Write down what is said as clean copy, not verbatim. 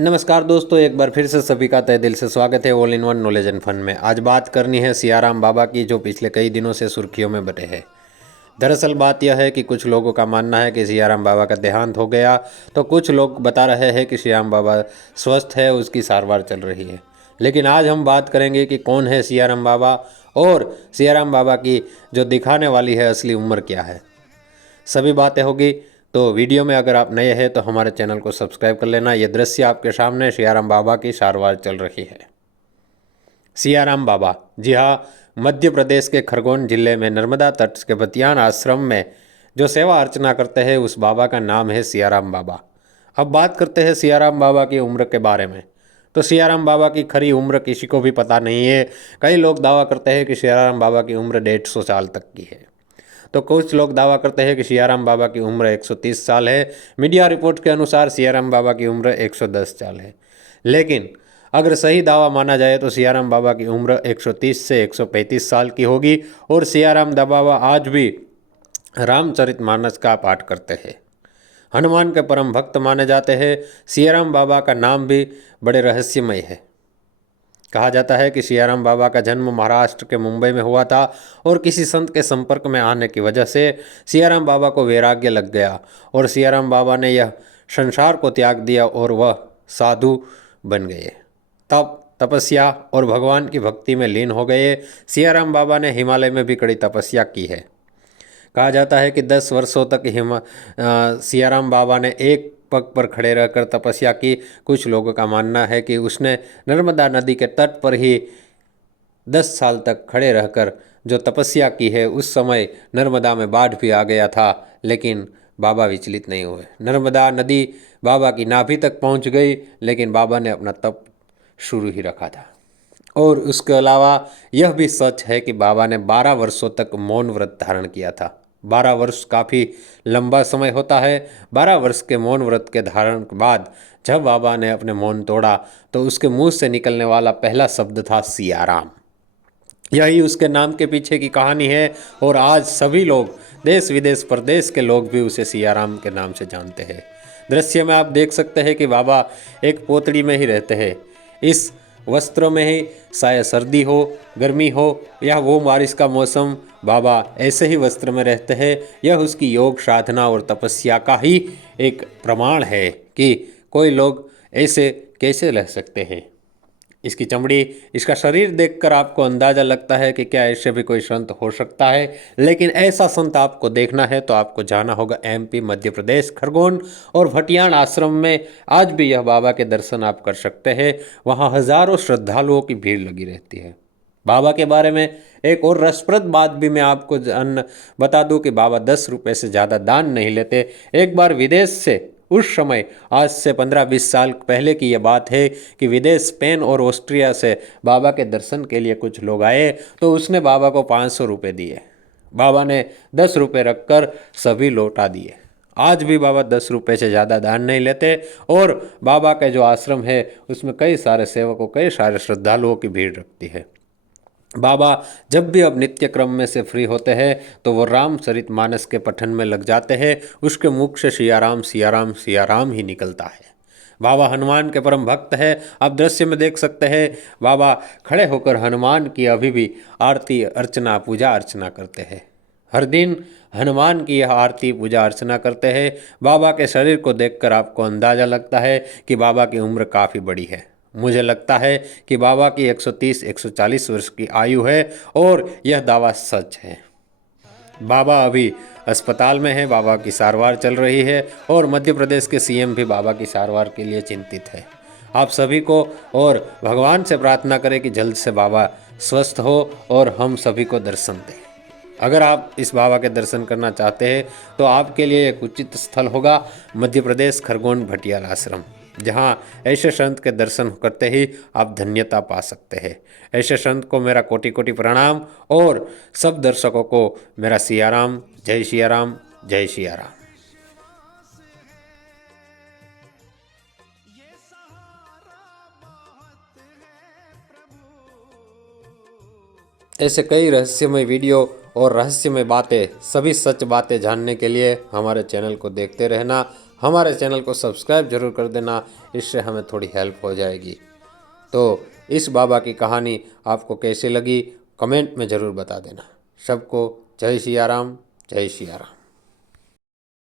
नमस्कार दोस्तों, एक बार फिर से सभी का तहे दिल से स्वागत है all in one knowledge and fun में। आज बात करनी है सियाराम बाबा की, जो पिछले कई दिनों से सुर्खियों में बने हैं। दरअसल बात यह है कि कुछ लोगों का मानना है कि सियाराम बाबा का देहांत हो गया, तो कुछ लोग बता रहे हैं कि सियाराम बाबा स्वस्थ है, उसकी सारवार चल रही है। लेकिन आज हम बात करेंगे कि कौन है सियाराम बाबा और सियाराम बाबा की जो दिखाने वाली है असली उम्र क्या है। सभी बातें होगी। तो वीडियो में अगर आप नए हैं तो हमारे चैनल को सब्सक्राइब कर लेना। ये दृश्य आपके सामने सियाराम बाबा की सारवार चल रही है। सियाराम बाबा, जी हाँ, मध्य प्रदेश के खरगोन जिले में नर्मदा तट के बतियान आश्रम में जो सेवा अर्चना करते हैं उस बाबा का नाम है सियाराम बाबा। अब बात करते हैं सियाराम बाबा की उम्र के बारे में। तो सियाराम बाबा की खरी उम्र किसी को भी पता नहीं है। कई लोग दावा करते हैं कि सियाराम बाबा की उम्र 150 साल तक की है, तो कुछ लोग दावा करते हैं कि सियाराम बाबा की उम्र 130 साल है। मीडिया रिपोर्ट के अनुसार सियाराम बाबा की उम्र 110 साल है। लेकिन अगर सही दावा माना जाए तो सियाराम बाबा की उम्र 130 से 135 साल की होगी। और सियाराम बाबा आज भी रामचरितमानस का पाठ करते हैं। हनुमान के परम भक्त माने जाते हैं। सियाराम बाबा का नाम भी बड़े रहस्यमय है। कहा जाता है कि सियाराम बाबा का जन्म महाराष्ट्र के मुंबई में हुआ था और किसी संत के संपर्क में आने की वजह से सियाराम बाबा को वैराग्य लग गया और सियाराम बाबा ने यह संसार को त्याग दिया और वह साधु बन गए। तब तपस्या और भगवान की भक्ति में लीन हो गए। सियाराम बाबा ने हिमालय में भी कड़ी तपस्या की है। कहा जाता है कि 10 वर्षों तक सियाराम बाबा ने एक पग पर खड़े रहकर तपस्या की। कुछ लोगों का मानना है कि उसने नर्मदा नदी के तट पर ही 10 साल तक खड़े रहकर जो तपस्या की है। उस समय नर्मदा में बाढ़ भी आ गया था, लेकिन बाबा विचलित नहीं हुए। नर्मदा नदी बाबा की नाभि तक पहुंच गई, लेकिन बाबा ने अपना तप शुरू ही रखा था। और उसके अलावा यह भी सच है कि बाबा ने 12 वर्षों तक मौन व्रत धारण किया था। 12 वर्ष काफ़ी लंबा समय होता है। 12 वर्ष के मौन व्रत के धारण के बाद जब बाबा ने अपने मौन तोड़ा तो उसके मुंह से निकलने वाला पहला शब्द था सियाराम। यही उसके नाम के पीछे की कहानी है। और आज सभी लोग, देश विदेश परदेश के लोग भी उसे सियाराम के नाम से जानते हैं। दृश्य में आप देख सकते हैं कि बाबा एक पोतड़ी में ही रहते हैं। इस वस्त्रों में ही, चाहे सर्दी हो, गर्मी हो या वो बारिश का मौसम, बाबा ऐसे ही वस्त्र में रहते हैं। यह उसकी योग साधना और तपस्या का ही एक प्रमाण है कि कोई लोग ऐसे कैसे रह सकते हैं। इसकी चमड़ी, इसका शरीर देखकर आपको अंदाज़ा लगता है कि क्या ऐसे भी कोई संत हो सकता है। लेकिन ऐसा संत आपको देखना है तो आपको जाना होगा एमपी मध्य प्रदेश खरगोन और भटियान आश्रम में। आज भी यह बाबा के दर्शन आप कर सकते हैं। वहाँ हजारों श्रद्धालुओं की भीड़ लगी रहती है। बाबा के बारे में एक और रसप्रद बात भी मैं आपको बता दूं कि बाबा 10 रुपये से ज़्यादा दान नहीं लेते। एक बार विदेश से, उस समय आज से 15-20 साल पहले की यह बात है कि विदेश स्पेन और ऑस्ट्रिया से बाबा के दर्शन के लिए कुछ लोग आए, तो उसने बाबा को 500 रुपये दिए। बाबा ने 10 रुपये रखकर सभी लौटा दिए। आज भी बाबा 10 रुपये से ज़्यादा दान नहीं लेते। और बाबा का जो आश्रम है उसमें कई सारे सेवकों, कई सारे श्रद्धालुओं की भीड़ रखती है। बाबा जब भी अब नित्य क्रम में से फ्री होते हैं तो वो रामचरितमानस के पठन में लग जाते हैं। उसके मुख से सियाराम सियाराम सियाराम ही निकलता है। बाबा हनुमान के परम भक्त है। आप दृश्य में देख सकते हैं, बाबा खड़े होकर हनुमान की अभी भी आरती अर्चना पूजा अर्चना करते हैं। हर दिन हनुमान की यह आरती पूजा अर्चना करते हैं। बाबा के शरीर को देखकर आपको अंदाज़ा लगता है कि बाबा की उम्र काफ़ी बड़ी है। मुझे लगता है कि बाबा की 130-140 वर्ष की आयु है और यह दावा सच है। बाबा अभी अस्पताल में है, बाबा की सारवार चल रही है और मध्य प्रदेश के सीएम भी बाबा की सारवार के लिए चिंतित है। आप सभी को और भगवान से प्रार्थना करें कि जल्द से बाबा स्वस्थ हो और हम सभी को दर्शन दें। अगर आप इस बाबा के दर्शन करना चाहते हैं तो आपके लिए एक उचित स्थल होगा मध्य प्रदेश खरगोन भटियाल आश्रम, जहाँ ऐसे संत के दर्शन करते ही आप धन्यता पा सकते हैं। ऐसे संत को मेरा कोटि कोटि प्रणाम और सब दर्शकों को मेरा सियाराम, जय सियाराम, जय सियाराम। ऐसे कई रहस्यमय वीडियो और रहस्यमय बातें, सभी सच बातें जानने के लिए हमारे चैनल को देखते रहना। हमारे चैनल को सब्सक्राइब जरूर कर देना, इससे हमें थोड़ी हेल्प हो जाएगी। तो इस बाबा की कहानी आपको कैसी लगी कमेंट में ज़रूर बता देना। सबको जय सिया राम, जय सिया राम।